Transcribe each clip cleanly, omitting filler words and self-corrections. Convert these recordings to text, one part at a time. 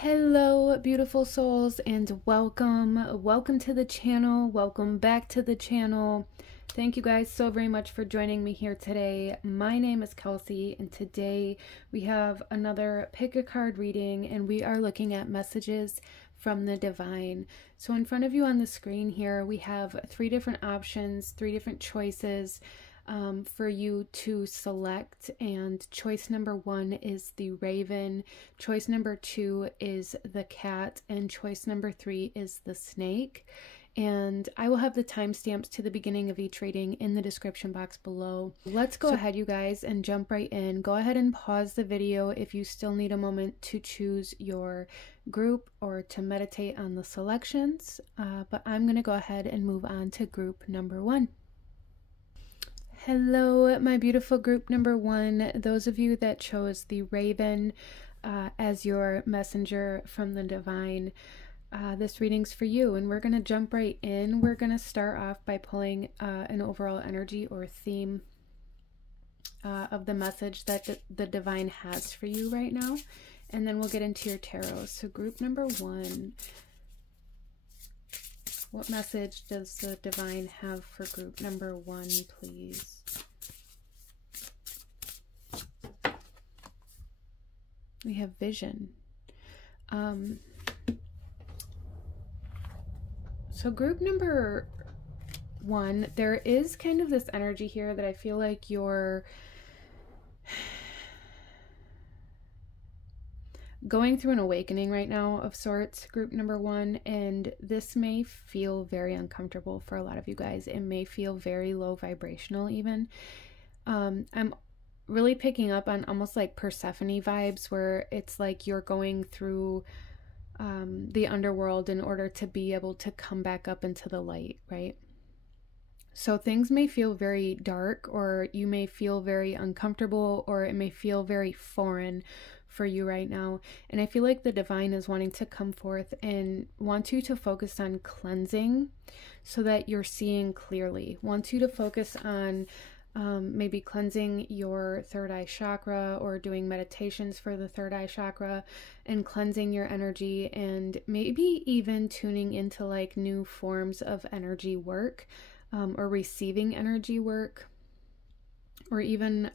Hello, beautiful souls, and welcome to the channel. Welcome back to the channel. Thank you guys so very much for joining me here today. My name is Kelsey, and today we have another pick a card reading, and we are looking at messages from the divine. So in front of you on the screen here, we have three different options, three different choices for you to select, and choice number 1 is the raven, choice number 2 is the cat, and choice number 3 is the snake. And I will have the timestamps to the beginning of each reading in the description box below. Let's go ahead, you guys, and jump right in. Go ahead and pause the video if you still need a moment to choose your group or to meditate on the selections, but I'm going to go ahead and move on to group number 1. Hello, my beautiful group number 1. Those of you that chose the raven as your messenger from the divine, this reading's for you, and we're going to jump right in. We're going to start off by pulling an overall energy or theme of the message that the divine has for you right now, and then we'll get into your tarot. So group number 1, what message does the divine have for group number 1, please? We have vision. So group number 1, there is kind of this energy here that I feel like you're going through an awakening right now of sorts, group number 1, and this may feel very uncomfortable for a lot of you guys. It may feel very low vibrational even. I'm really picking up on almost like Persephone vibes, where it's like you're going through the underworld in order to be able to come back up into the light, right? So things may feel very dark, or you may feel very uncomfortable, or it may feel very foreign for you right now. And I feel like the divine is wanting to come forth and want you to focus on cleansing so that you're seeing clearly. Wants you to focus on maybe cleansing your third eye chakra, or doing meditations for the third eye chakra and cleansing your energy, and maybe even tuning into like new forms of energy work, or receiving energy work, or even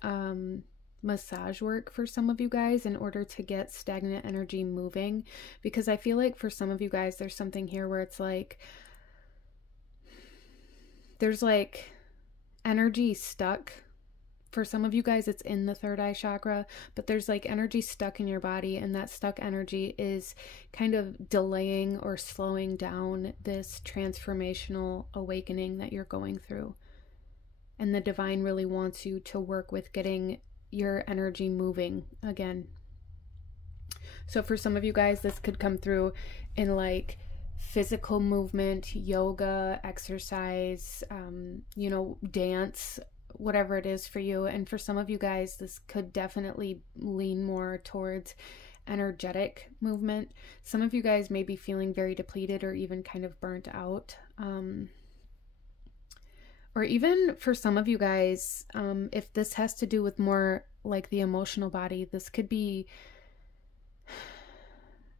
massage work for some of you guys in order to get stagnant energy moving. Because I feel like for some of you guys, there's something here where it's like there's like energy stuck. For some of you guys, it's in the third eye chakra, but there's like energy stuck in your body, and that stuck energy is kind of delaying or slowing down this transformational awakening that you're going through. And the divine really wants you to work with getting your energy moving again. So for some of you guys, this could come through in like physical movement, yoga, exercise, you know, dance, whatever it is for you. And for some of you guys, this could definitely lean more towards energetic movement. Some of you guys may be feeling very depleted or even kind of burnt out. Or even for some of you guys, if this has to do with more like the emotional body, this could be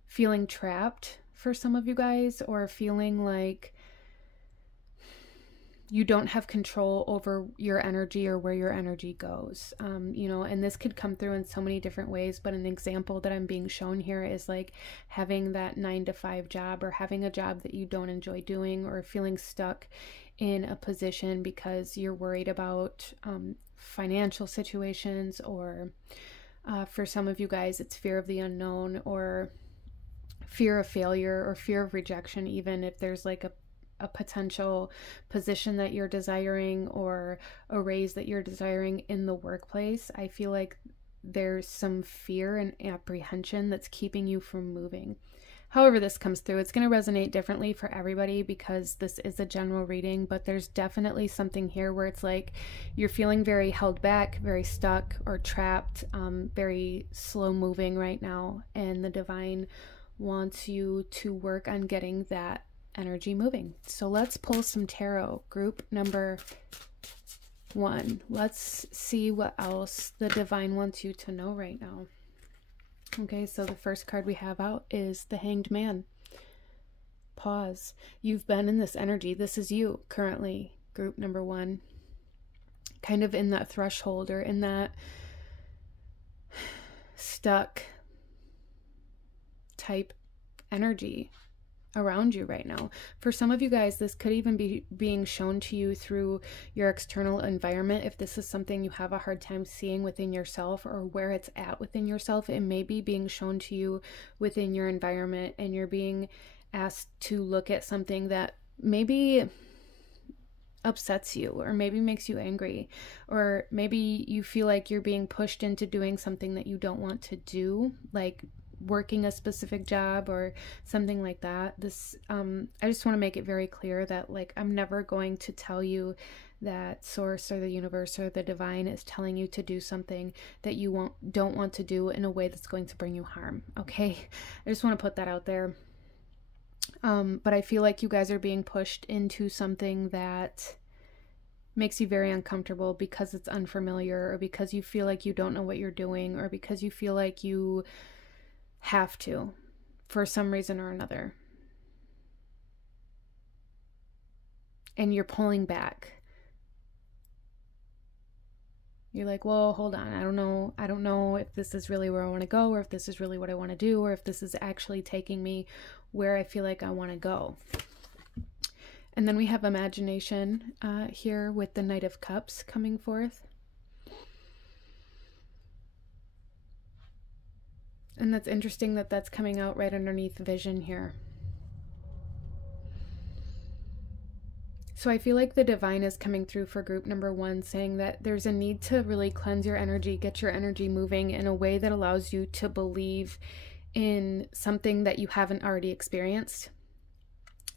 feeling trapped for some of you guys, or feeling like you don't have control over your energy or where your energy goes. You know, and this could come through in so many different ways, but an example that I'm being shown here is like having that 9-to-5 job, or having a job that you don't enjoy doing, or feeling stuck in a position because you're worried about financial situations, or for some of you guys, it's fear of the unknown, or fear of failure, or fear of rejection, even if there's like a potential position that you're desiring, or a raise that you're desiring in the workplace. I feel like there's some fear and apprehension that's keeping you from moving. However this comes through, it's going to resonate differently for everybody because this is a general reading, but there's definitely something here where it's like you're feeling very held back, very stuck or trapped, very slow moving right now, and the divine wants you to work on getting that energy moving. So let's pull some tarot, group number 1. Let's see what else the divine wants you to know right now. Okay, so the first card we have out is the Hanged Man. Pause. You've been in this energy. This is you currently, group number 1. Kind of in that threshold, or in that stuck type energy around you right now. For some of you guys, this could even be being shown to you through your external environment. If this is something you have a hard time seeing within yourself, or where it's at within yourself, it may be being shown to you within your environment, and you're being asked to look at something that maybe upsets you, or maybe makes you angry, or maybe you feel like you're being pushed into doing something that you don't want to do, like working a specific job or something like that. This I just want to make it very clear that, like, I'm never going to tell you that source or the universe or the divine is telling you to do something that you don't want to do in a way that's going to bring you harm. Okay, I just want to put that out there. But I feel like you guys are being pushed into something that makes you very uncomfortable because it's unfamiliar, or because you feel like you don't know what you're doing, or because you feel like you have to for some reason or another. And you're pulling back. You're like, well, hold on. I don't know if this is really where I want to go, or if this is really what I want to do, or if this is actually taking me where I feel like I want to go. And then we have imagination here with the Knight of Cups coming forth. And that's interesting that that's coming out right underneath vision here. So I feel like the divine is coming through for group number 1, saying that there's a need to really cleanse your energy, get your energy moving in a way that allows you to believe in something that you haven't already experienced.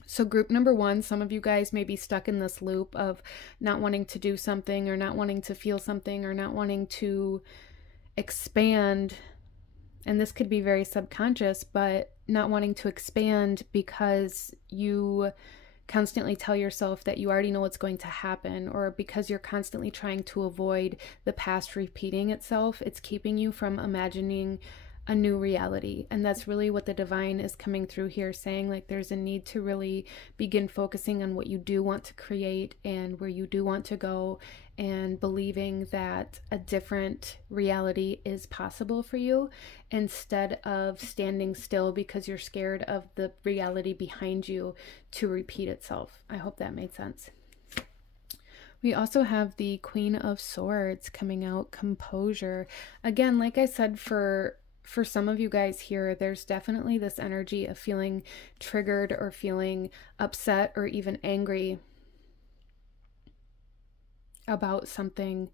So group number 1, some of you guys may be stuck in this loop of not wanting to do something, or not wanting to feel something, or not wanting to expand. And this could be very subconscious, but not wanting to expand because you constantly tell yourself that you already know what's going to happen, or because you're constantly trying to avoid the past repeating itself. It's keeping you from imagining a new reality. And that's really what the divine is coming through here, saying, like, there's a need to really begin focusing on what you do want to create and where you do want to go, and believing that a different reality is possible for you, instead of standing still because you're scared of the reality behind you to repeat itself. I hope that made sense. We also have the Queen of Swords coming out, composure. Again, like I said, for some of you guys here, there's definitely this energy of feeling triggered, or feeling upset, or even angry about something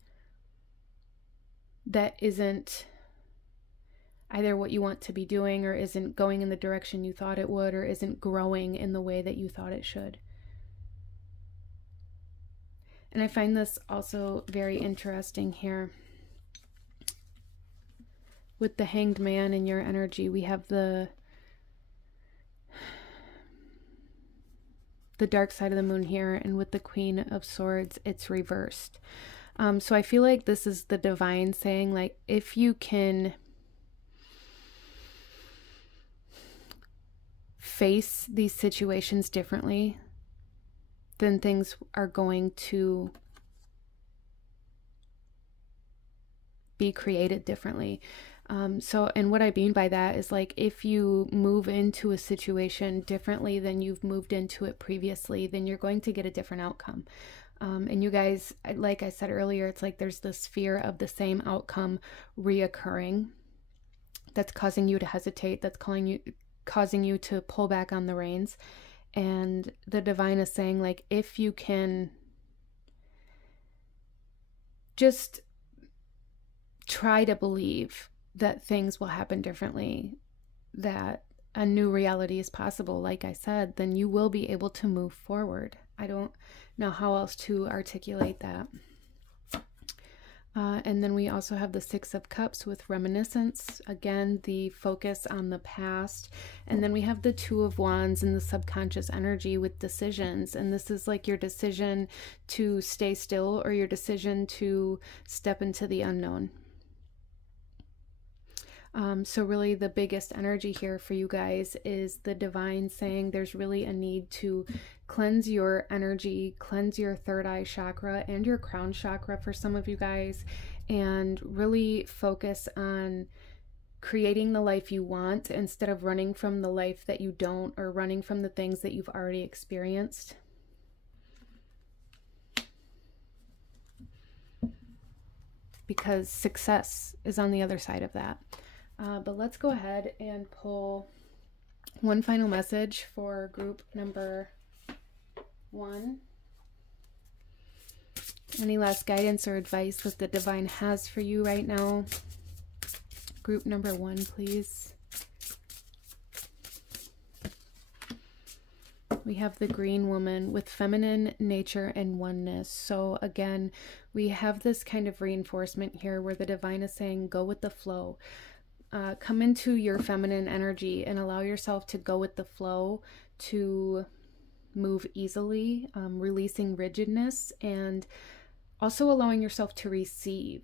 that isn't either what you want to be doing, or isn't going in the direction you thought it would, or isn't growing in the way that you thought it should. And I find this also very interesting here. With the Hanged Man in your energy, we have the dark side of the moon here, and with the Queen of Swords, it's reversed. So I feel like this is the divine saying, like, if you can face these situations differently, then things are going to be created differently. And what I mean by that is, like, if you move into a situation differently than you've moved into it previously, then you're going to get a different outcome. And you guys, like I said earlier, it's like there's this fear of the same outcome reoccurring that's causing you to hesitate, that's causing you to pull back on the reins. And the divine is saying, like, if you can just try to believe that things will happen differently, that a new reality is possible, like I said, then you will be able to move forward. I don't know how else to articulate that. And then we also have the Six of Cups with reminiscence. Again, the focus on the past. And then we have the Two of Wands and the subconscious energy with decisions. And this is like your decision to stay still, or your decision to step into the unknown. So really the biggest energy here for you guys is the divine saying there's really a need to cleanse your energy, cleanse your third eye chakra and your crown chakra for some of you guys, and really focus on creating the life you want instead of running from the life that you don't, or running from the things that you've already experienced. Because success is on the other side of that. But let's go ahead and pull one final message for group number 1. Any last guidance or advice that the divine has for you right now? Group number 1, please. We have the green woman with feminine nature and oneness. So again, we have this kind of reinforcement here where the divine is saying, go with the flow. Come into your feminine energy and allow yourself to go with the flow, to move easily, releasing rigidness, and also allowing yourself to receive.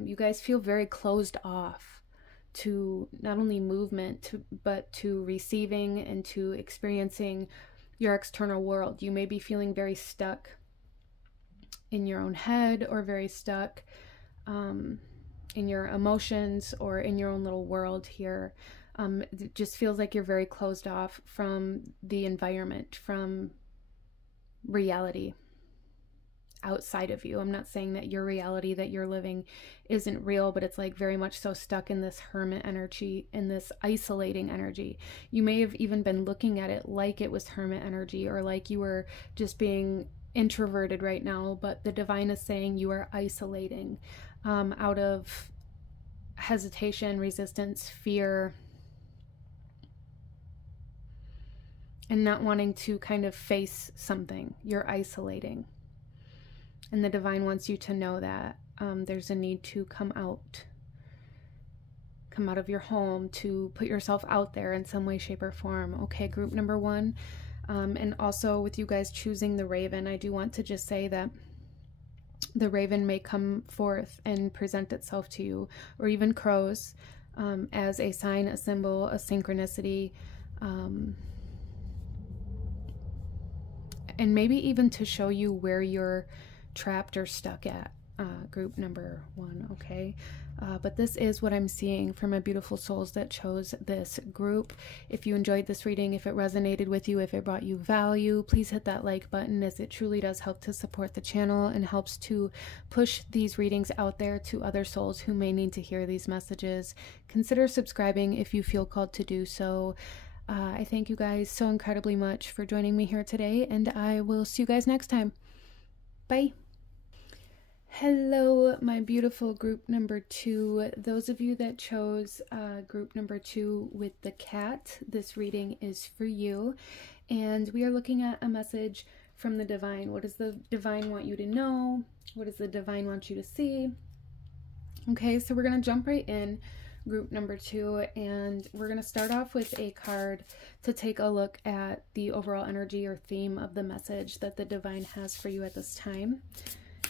You guys feel very closed off to not only movement, but to receiving and to experiencing your external world. You may be feeling very stuck in your own head, or very stuck in your emotions, or in your own little world here. It just feels like you're very closed off from the environment, from reality outside of you. I'm not saying that your reality that you're living isn't real, but it's like very much so stuck in this hermit energy, in this isolating energy. You may have even been looking at it like it was hermit energy, or like you were just being introverted right now, but the divine is saying you are isolating out of hesitation, resistance, fear, and not wanting to kind of face something. You're isolating. And the divine wants you to know that there's a need to come out of your home, to put yourself out there in some way, shape, or form. Okay, group number 1. And also with you guys choosing the raven, I do want to just say that the raven may come forth and present itself to you, or even crows, as a sign, a symbol, a synchronicity, and maybe even to show you where you're trapped or stuck at, group number 1, okay? But this is what I'm seeing for my beautiful souls that chose this group. If you enjoyed this reading, if it resonated with you, if it brought you value, please hit that like button, as it truly does help to support the channel and helps to push these readings out there to other souls who may need to hear these messages. Consider subscribing if you feel called to do so. I thank you guys so incredibly much for joining me here today, and I will see you guys next time. Bye. Hello, my beautiful group number 2. Those of you that chose group number 2 with the cat, this reading is for you. And we are looking at a message from the divine. What does the divine want you to know? What does the divine want you to see? Okay, so we're going to jump right in, group number 2, and we're going to start off with a card to take a look at the overall energy or theme of the message that the divine has for you at this time.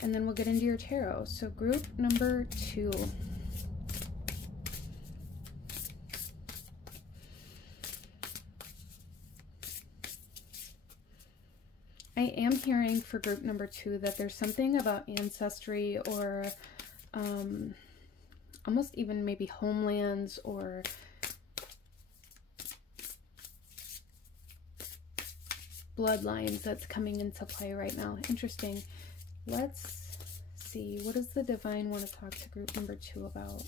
And then we'll get into your tarot. So group number 2. I am hearing for group number 2 that there's something about ancestry, or almost even maybe homelands, or bloodlines that's coming into play right now. Interesting. Let's see. What does the divine want to talk to group number 2 about?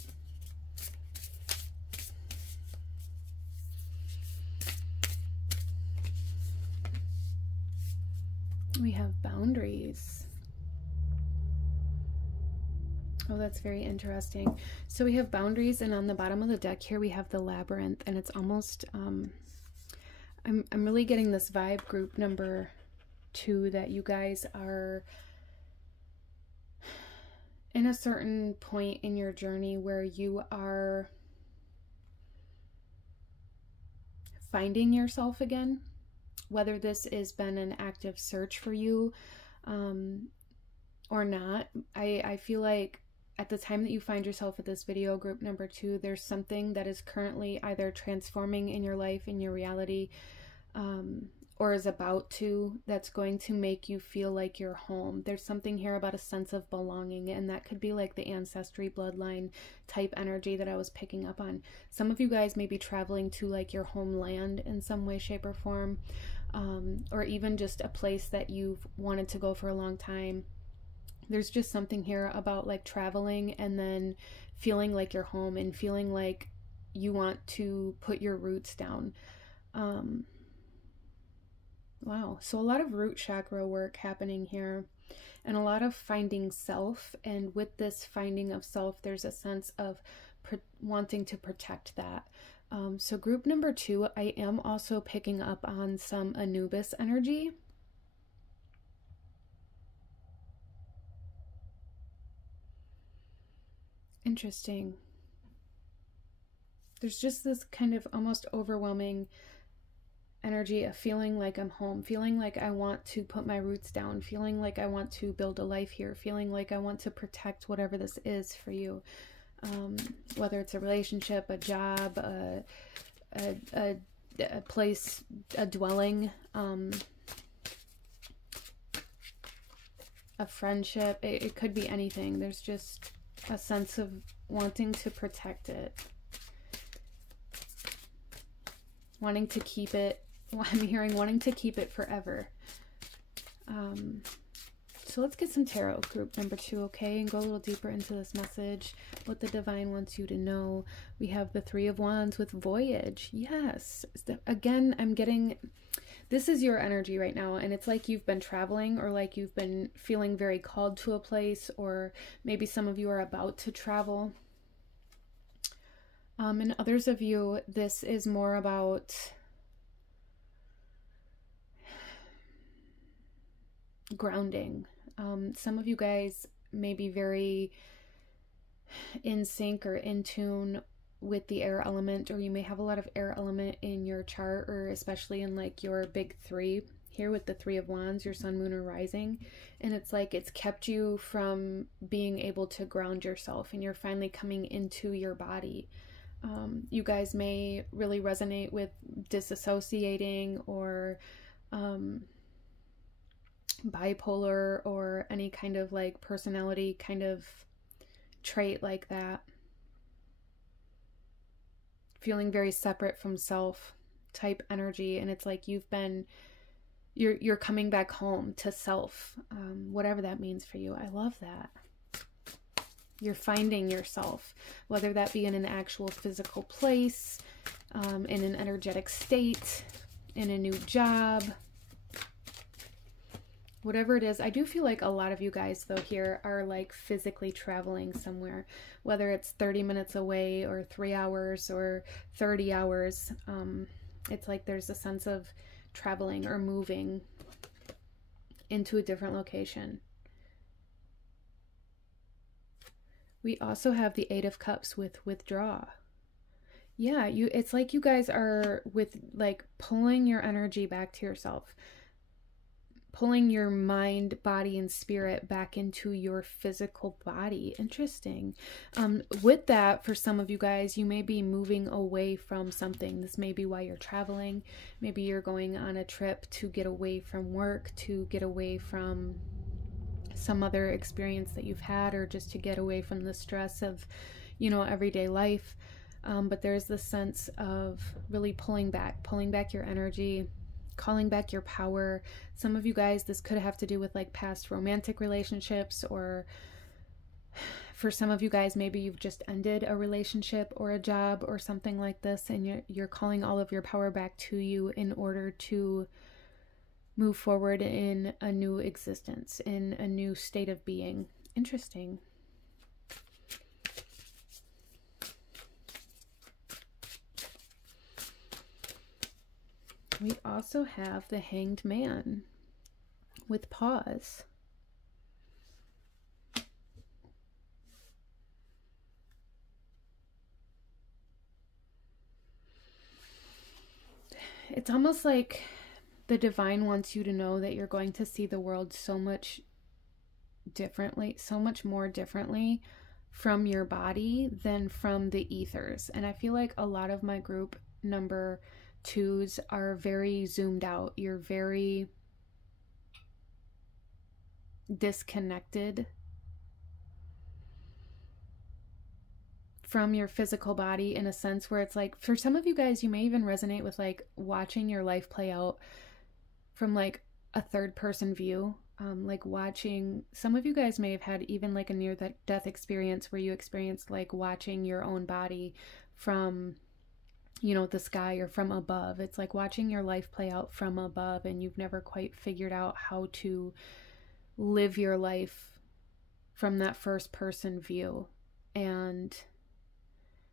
We have boundaries. Oh, that's very interesting. So we have boundaries, and on the bottom of the deck here we have the labyrinth, and it's almost I'm really getting this vibe, group number 2, that you guys are in a certain point in your journey where you are finding yourself again, whether this has been an active search for you or not. I feel like at the time that you find yourself at this video, group number 2, there's something that is currently either transforming in your life, in your reality, or is about to, that's going to make you feel like you're home. There's something here about a sense of belonging, and that could be like the ancestry bloodline type energy that I was picking up on. Some of you guys may be traveling to like your homeland in some way, shape, or form, or even just a place that you've wanted to go for a long time. There's just something here about like traveling and then feeling like you're home and feeling like you want to put your roots down. Wow, so a lot of root chakra work happening here, and a lot of finding self, and with this finding of self, there's a sense of wanting to protect that. So group number 2, I am also picking up on some Anubis energy. Interesting. There's just this kind of almost overwhelming energy of feeling like I'm home, feeling like I want to put my roots down, feeling like I want to build a life here, feeling like I want to protect whatever this is for you, whether it's a relationship, a job, a place, a dwelling, a friendship. It could be anything. There's just a sense of wanting to protect it, wanting to keep it. I'm hearing wanting to keep it forever. So let's get some tarot, group number 2, okay? And go a little deeper into this message, what the divine wants you to know. We have the 3 of Wands with voyage. Yes. Again, I'm getting, this is your energy right now, and it's like you've been traveling, or like you've been feeling very called to a place, or maybe some of you are about to travel. And others of you, this is more about grounding. Some of you guys may be very in sync or in tune with the air element, or you may have a lot of air element in your chart, or especially in like your big 3 here with the 3 of Wands, your sun, moon, or rising. And it's like it's kept you from being able to ground yourself, and you're finally coming into your body. You guys may really resonate with disassociating, or bipolar, or any kind of like personality kind of trait like that. Feeling very separate from self type energy, and it's like you're coming back home to self, whatever that means for you. I love that. You're finding yourself, whether that be in an actual physical place, in an energetic state, in a new job, whatever it is. I do feel like a lot of you guys though here are like physically traveling somewhere, whether it's 30 minutes away or 3 hours or 30 hours. It's like there's a sense of traveling or moving into a different location. We also have the 8 of Cups with withdraw. Yeah, it's like you guys are pulling your energy back to yourself, pulling your mind, body, and spirit back into your physical body. Interesting. With that, for some of you guys, you may be moving away from something. This may be why you're traveling. Maybe you're going on a trip to get away from work, to get away from some other experience that you've had, or just to get away from the stress of, everyday life. But there's this sense of really pulling back your energy, calling back your power. Some of you guys, this could have to do with like past romantic relationships, or for some of you guys, maybe you've just ended a relationship or a job or something like this, and you're calling all of your power back to you in order to move forward in a new existence, in a new state of being. Interesting. We also have the Hanged Man with pause. It's almost like the divine wants you to know that you're going to see the world so much differently, so much more differently, from your body than from the ethers. And I feel like a lot of my group number 2s are very zoomed out. You're very disconnected from your physical body in a sense where it's like, for some of you guys, you may even resonate with like watching your life play out from like a third person view. Like watching, some of you guys may have had even like a near death experience where you experienced like watching your own body from, you know, the sky or from above. It's like watching your life play out from above, and you've never quite figured out how to live your life from that first person view. And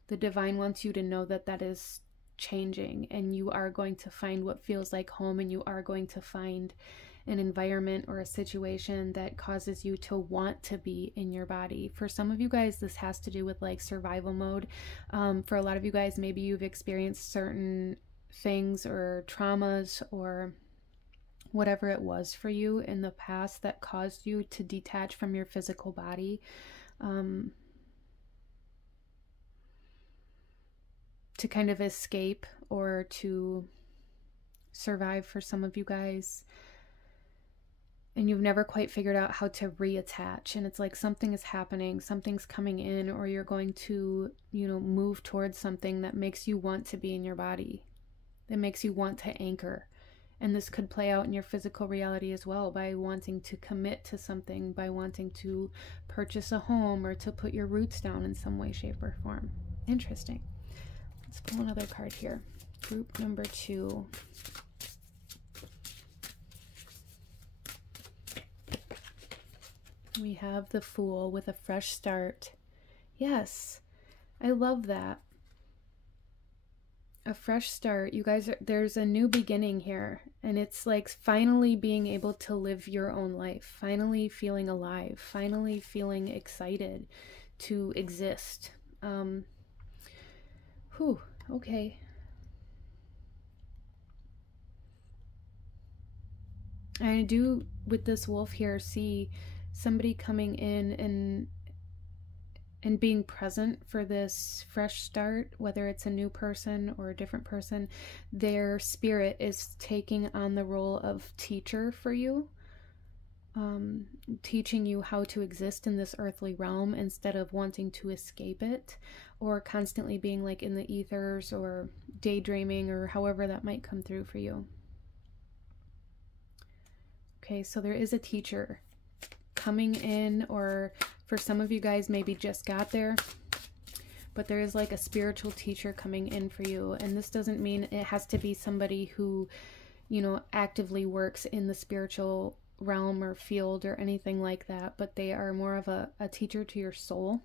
the divine wants you to know that that is changing, and you are going to find what feels like home, and you are going to find an environment or a situation that causes you to want to be in your body. For some of you guys, this has to do with like survival mode. For a lot of you guys, maybe you've experienced certain things or traumas or whatever it was for you in the past that caused you to detach from your physical body. To kind of escape or to survive for some of you guys. And you've never quite figured out how to reattach. And it's like something is happening, something's coming in, or you're going to, you know, move towards something that makes you want to be in your body, that makes you want to anchor. And this could play out in your physical reality as well, by wanting to commit to something, by wanting to purchase a home or to put your roots down in some way, shape, or form. Interesting. Let's pull another card here. Group number 2. We have the Fool with a fresh start. Yes, I love that. A fresh start. You guys, there's a new beginning here. And it's like finally being able to live your own life. Finally feeling alive. Finally feeling excited to exist. Okay. I do, with this wolf here, see somebody coming in and being present for this fresh start, whether it's a new person or a different person. Their spirit is taking on the role of teacher for you, teaching you how to exist in this earthly realm instead of wanting to escape it, or constantly being like in the ethers or daydreaming, or however that might come through for you. Okay, so there is a teacher coming in, or for some of you guys maybe just got there, but there is like a spiritual teacher coming in for you. And this doesn't mean it has to be somebody who, you know, actively works in the spiritual realm or field or anything like that, but they are more of a teacher to your soul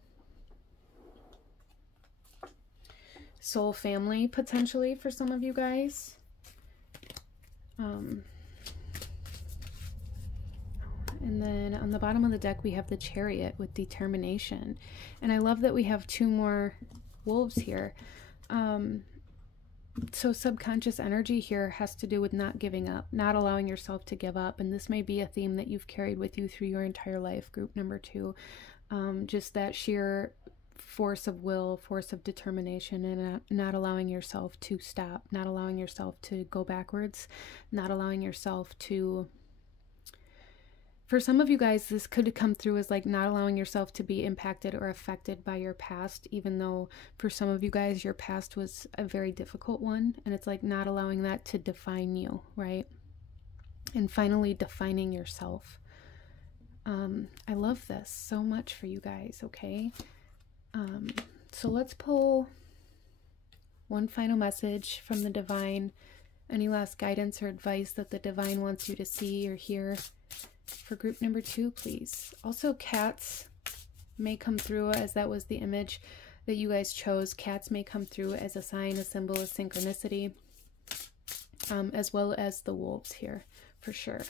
family, potentially, for some of you guys. And then on the bottom of the deck, we have the Chariot with determination. And I love that we have 2 more wolves here. So subconscious energy here has to do with not giving up, not allowing yourself to give up. And this may be a theme that you've carried with you through your entire life, group number 2. Just that sheer force of will, force of determination, and not allowing yourself to stop, not allowing yourself to go backwards, not allowing yourself to... For some of you guys, this could come through as like not allowing yourself to be impacted or affected by your past, even though for some of you guys, your past was a very difficult one. And it's like not allowing that to define you, right? And finally defining yourself. I love this so much for you guys, okay? So let's pull one final message from the divine. Any last guidance or advice that the divine wants you to see or hear for group number 2, please. Also, cats may come through, as that was the image that you guys chose. Cats may come through as a sign, a symbol of synchronicity, as well as the wolves here, for sure.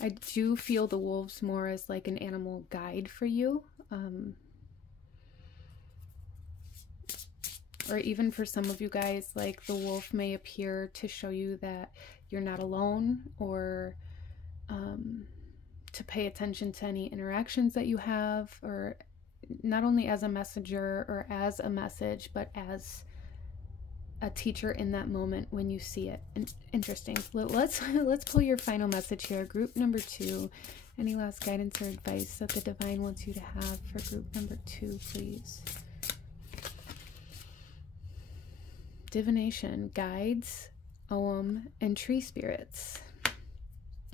I do feel the wolves more as like an animal guide for you. Or even for some of you guys, like the wolf may appear to show you that you're not alone, or to pay attention to any interactions that you have, or not only as a messenger or as a message, but as a teacher in that moment when you see it. Interesting. Let's pull your final message here. Group number 2. Any last guidance or advice that the divine wants you to have for group number 2, please? Divination, guides, Ogham, and tree spirits.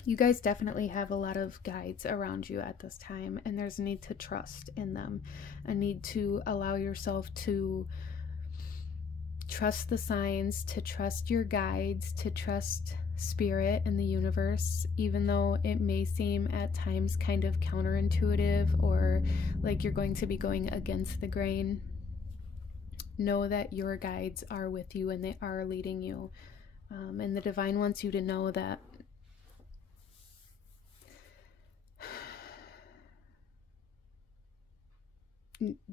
You guys definitely have a lot of guides around you at this time, and there's a need to trust in them, a need to allow yourself to trust the signs, to trust your guides, to trust spirit and the universe, even though it may seem at times kind of counterintuitive or like you're going to be going against the grain. Know that your guides are with you and they are leading you. And the divine wants you to know that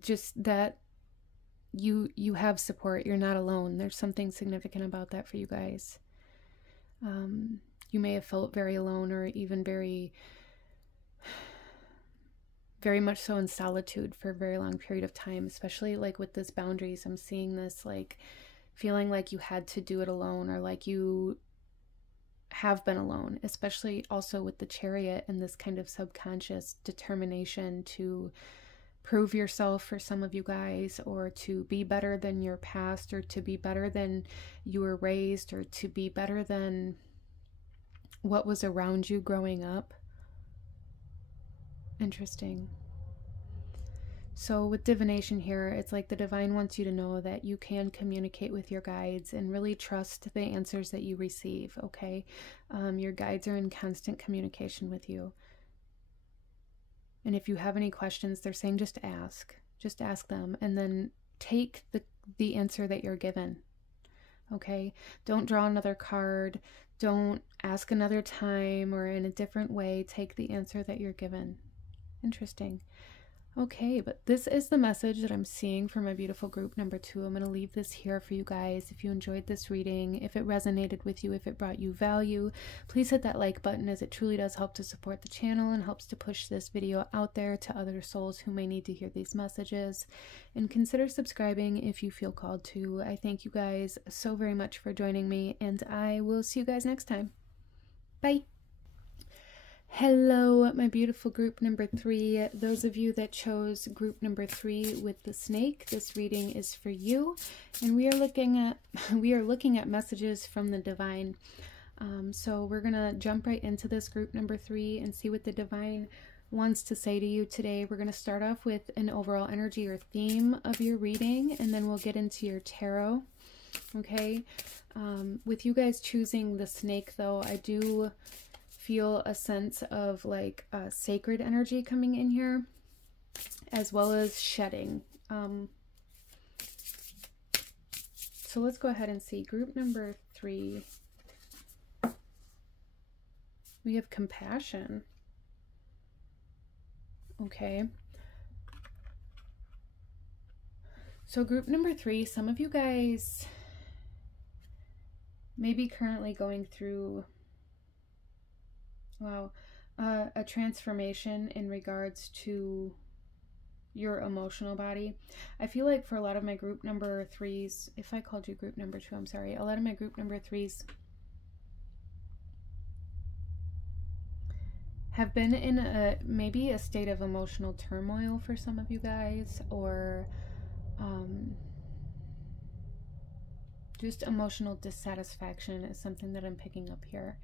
just that you have support. You're not alone. There's something significant about that for you guys. You may have felt very alone, or even very much so in solitude for a very long period of time, especially like with this boundaries. I'm seeing this like feeling like you had to do it alone, or like you have been alone, especially also with the Chariot and this kind of subconscious determination to prove yourself for some of you guys, or to be better than your past, or to be better than you were raised, or to be better than what was around you growing up. Interesting. So with divination here, it's like the divine wants you to know that you can communicate with your guides and really trust the answers that you receive, okay? Your guides are in constant communication with you. And if you have any questions, they're saying just ask them, and then take the answer that you're given. Okay? Don't draw another card. Don't ask another time or in a different way. Take the answer that you're given. Interesting. Okay, but this is the message that I'm seeing for my beautiful group number 2. I'm going to leave this here for you guys. If you enjoyed this reading, if it resonated with you, if it brought you value, please hit that like button, as it truly does help to support the channel and helps to push this video out there to other souls who may need to hear these messages. And consider subscribing if you feel called to. I thank you guys so very much for joining me, and I will see you guys next time. Bye! Hello, my beautiful group number 3. Those of you that chose group number 3 with the snake, this reading is for you, and we are looking at messages from the divine. So we're gonna jump right into this group number 3 and see what the divine wants to say to you today. We're gonna start off with an overall energy or theme of your reading, and then we'll get into your tarot. Okay, with you guys choosing the snake, though, I do feel a sense of like sacred energy coming in here, as well as shedding. So let's go ahead and see group number 3. We have compassion. Okay. So group number 3, some of you guys may be currently going through a transformation in regards to your emotional body. I feel like for a lot of my group number 3s, if I called you group number 2, I'm sorry, a lot of my group number 3s have been in maybe a state of emotional turmoil for some of you guys, or just emotional dissatisfaction is something that I'm picking up here.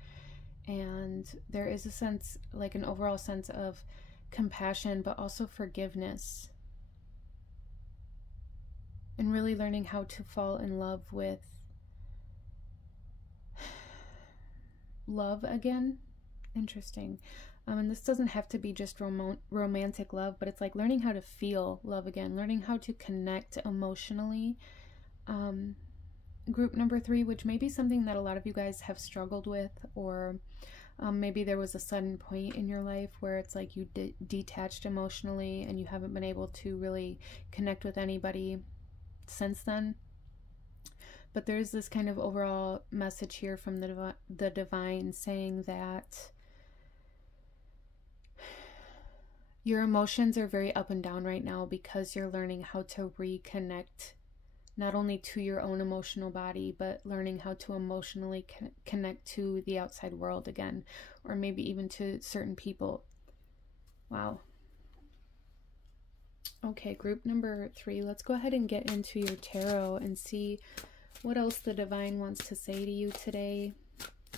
And there is a sense, like an overall sense of compassion, but also forgiveness. And really learning how to fall in love with love again. Interesting. And this doesn't have to be just romantic love, but it's like learning how to feel love again, learning how to connect emotionally. Group number 3, which may be something that a lot of you guys have struggled with, or maybe there was a sudden point in your life where it's like you detached emotionally and you haven't been able to really connect with anybody since then. But there's this kind of overall message here from the divine saying that Your emotions are very up and down right now because you're learning how to reconnect not only to your own emotional body, but learning how to emotionally connect to the outside world again, or maybe even to certain people. Wow. Okay, group number 3, let's go ahead and get into your tarot and see what else the divine wants to say to you today.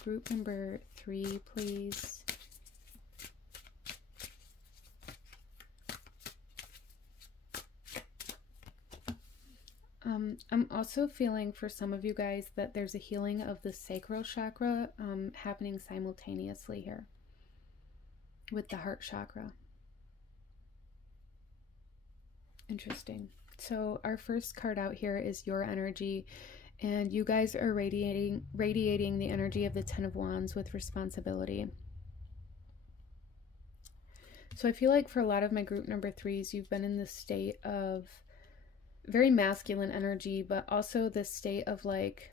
Group number 3, please. I'm also feeling for some of you guys that there's a healing of the sacral chakra happening simultaneously here with the heart chakra. Interesting. So our first card out here is your energy, and you guys are radiating the energy of the Ten of Wands with responsibility. So I feel like for a lot of my group number 3s, you've been in this state of very masculine energy, but also this state of like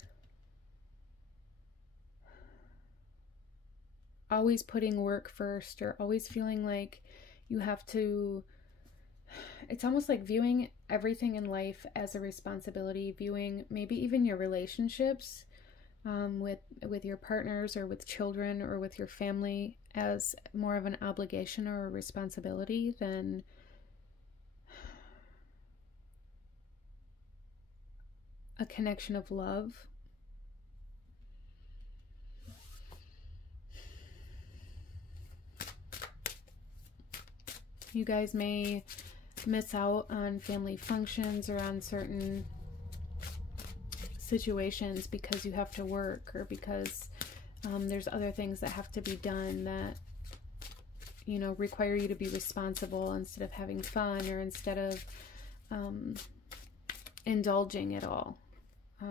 always putting work first, or always feeling like you have to, it's almost like viewing everything in life as a responsibility, viewing maybe even your relationships with your partners or with children or with your family as more of an obligation or a responsibility than a connection of love. You guys may miss out on family functions or on certain situations because you have to work, or because there's other things that have to be done that, you know, require you to be responsible instead of having fun, or instead of indulging at all.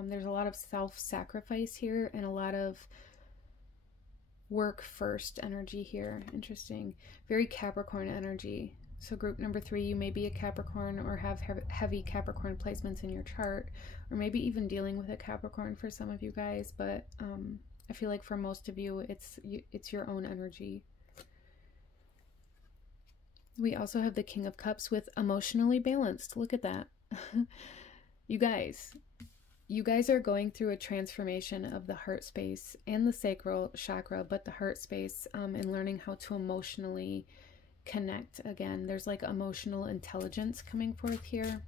There's a lot of self-sacrifice here and a lot of work first energy here. Interesting. Very Capricorn energy. So group number 3, you may be a Capricorn or have heavy Capricorn placements in your chart, or maybe even dealing with a Capricorn for some of you guys, but I feel like for most of you, it's your own energy. We also have the King of Cups with emotionally balanced. Look at that. You guys are going through a transformation of the heart space and the sacral chakra, but the heart space, and learning how to emotionally connect again. There's like emotional intelligence coming forth here.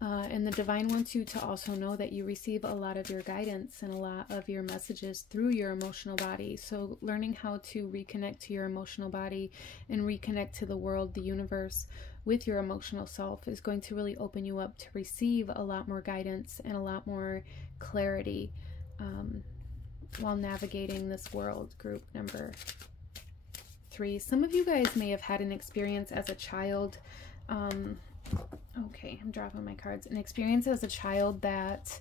And the divine wants you to also know that you receive a lot of your guidance and a lot of your messages through your emotional body. So learning how to reconnect to your emotional body and reconnect to the world, the universe, with your emotional self is going to really open you up to receive a lot more guidance and a lot more clarity while navigating this world. Group number 3. Some of you guys may have had an experience as a child. Okay, I'm dropping my cards. An experience as a child that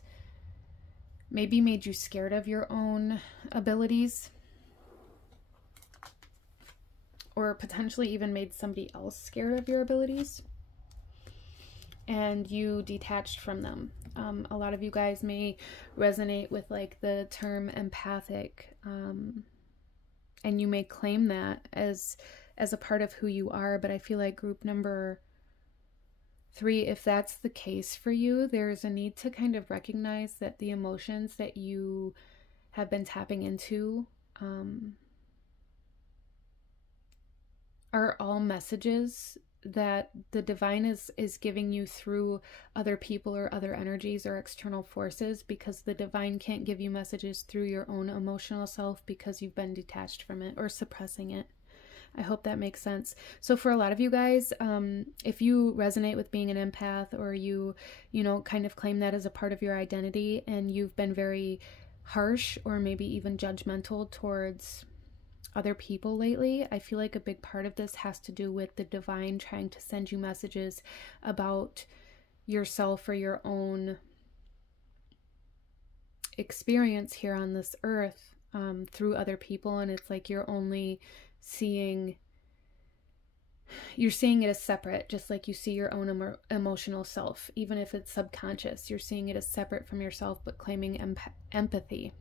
maybe made you scared of your own abilities, or potentially even made somebody else scared of your abilities, and you detached from them. A lot of you guys may resonate with like the term empathic, and you may claim that as a part of who you are, but I feel like group number 3, if that's the case for you, there's a need to kind of recognize that the emotions that you have been tapping into are all messages that the divine is giving you through other people or other energies or external forces, because the divine can't give you messages through your own emotional self because you've been detached from it or suppressing it. I hope that makes sense. So for a lot of you guys, if you resonate with being an empath, or you know, kind of claim that as a part of your identity, and you've been very harsh or maybe even judgmental towards other people lately, I feel like a big part of this has to do with the divine trying to send you messages about yourself or your own experience here on this earth through other people. And it's like you're seeing it as separate, just like you see your own emotional self, even if it's subconscious. You're seeing it as separate from yourself, but claiming empathy.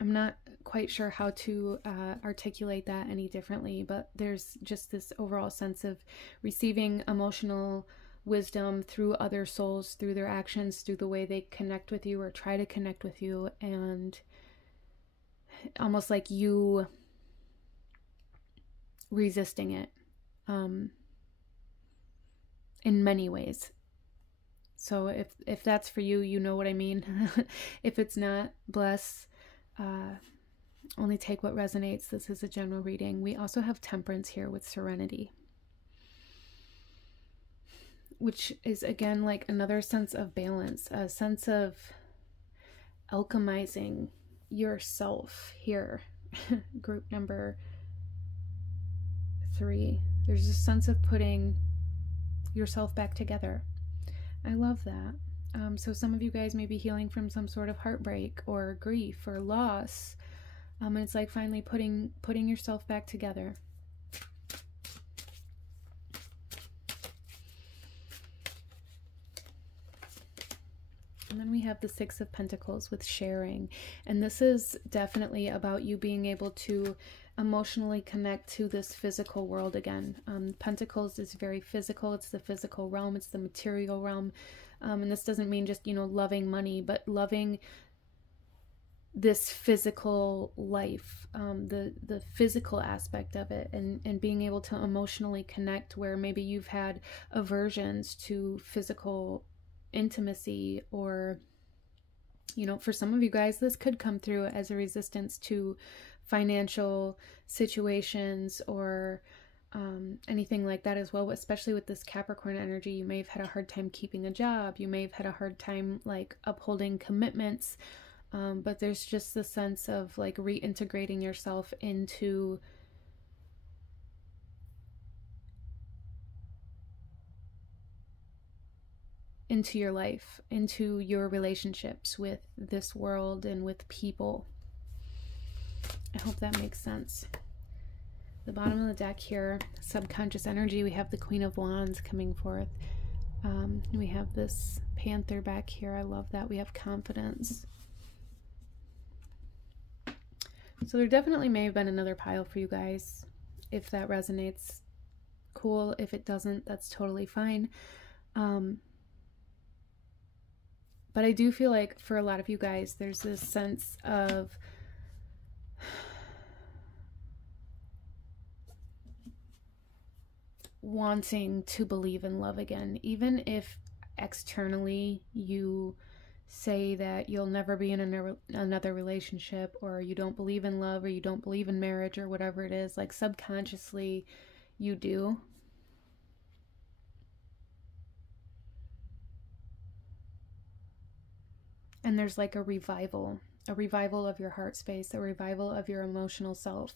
I'm not quite sure how to articulate that any differently, but there's just this overall sense of receiving emotional wisdom through other souls, through their actions, through the way they connect with you or try to connect with you, and almost like you resisting it in many ways. So if that's for you, you know what I mean. If it's not, bless. Only take what resonates. This is a general reading. We also have Temperance here with Serenity, which is again like another sense of balance, a sense of alchemizing yourself here. Group number 3. There's a sense of putting yourself back together. I love that. So some of you guys may be healing from some sort of heartbreak or grief or loss. And it's like finally putting yourself back together. And then we have the Six of Pentacles with sharing. And this is definitely about you being able to emotionally connect to this physical world again. Pentacles is very physical. It's the physical realm. It's the material realm. And this doesn't mean just, you know, loving money, but loving this physical life, the physical aspect of it, and being able to emotionally connect where maybe you've had aversions to physical intimacy, or, you know, for some of you guys, this could come through as a resistance to financial situations or anything like that as well. Especially with this Capricorn energy, you may have had a hard time keeping a job. You may have had a hard time like upholding commitments. But there's just the sense of like reintegrating yourself into your life, into your relationships with this world and with people. I hope that makes sense. The bottom of the deck here, subconscious energy, we have the Queen of Wands coming forth. We have this Panther back here. I love that. We have confidence. So there definitely may have been another pile for you guys. If that resonates, cool. If it doesn't, that's totally fine. But I do feel like for a lot of you guys, there's this sense of wanting to believe in love again, even if externally you say that you'll never be in another relationship, or you don't believe in love, or you don't believe in marriage, or whatever it is, like subconsciously you do. And there's like a revival of your heart space, a revival of your emotional self.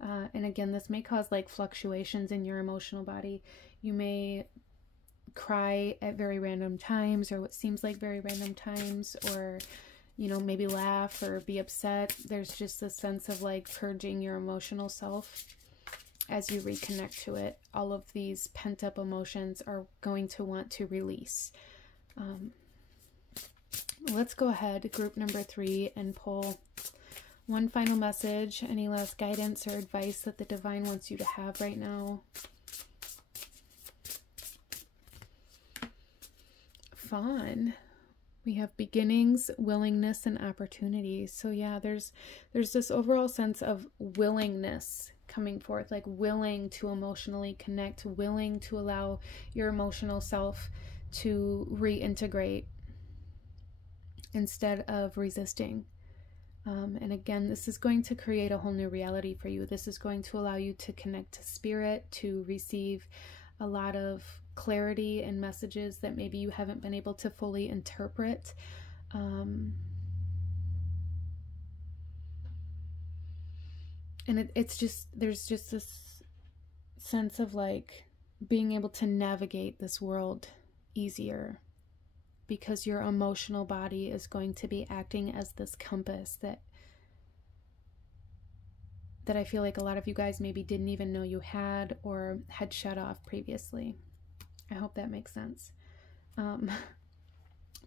And again, this may cause like fluctuations in your emotional body. You may cry at very random times, or what seems like very random times, or, you know, maybe laugh or be upset. There's just a sense of like purging your emotional self as you reconnect to it. All of these pent-up emotions are going to want to release. Let's go ahead, group number 3, and pull one final message. Any last guidance or advice that the divine wants you to have right now? Fun. We have beginnings, willingness, and opportunity. So yeah, there's this overall sense of willingness coming forth, like willing to emotionally connect, willing to allow your emotional self to reintegrate instead of resisting. And again, this is going to create a whole new reality for you. This is going to allow you to connect to spirit, to receive a lot of clarity and messages that maybe you haven't been able to fully interpret. And it's just, there's just this sense of like being able to navigate this world easier, because your emotional body is going to be acting as this compass that I feel like a lot of you guys maybe didn't even know you had, or had shut off previously. I hope that makes sense.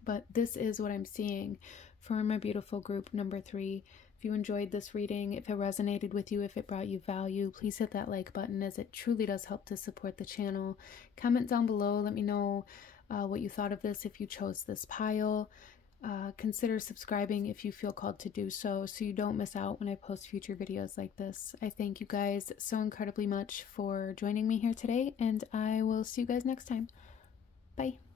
But this is what I'm seeing for my beautiful group number 3. If you enjoyed this reading, if it resonated with you, if it brought you value, please hit that like button, as it truly does help to support the channel. Comment down below. Let me know what you thought of this if you chose this pile. Consider subscribing if you feel called to do so you don't miss out when I post future videos like this. I thank you guys so incredibly much for joining me here today, and I will see you guys next time. Bye.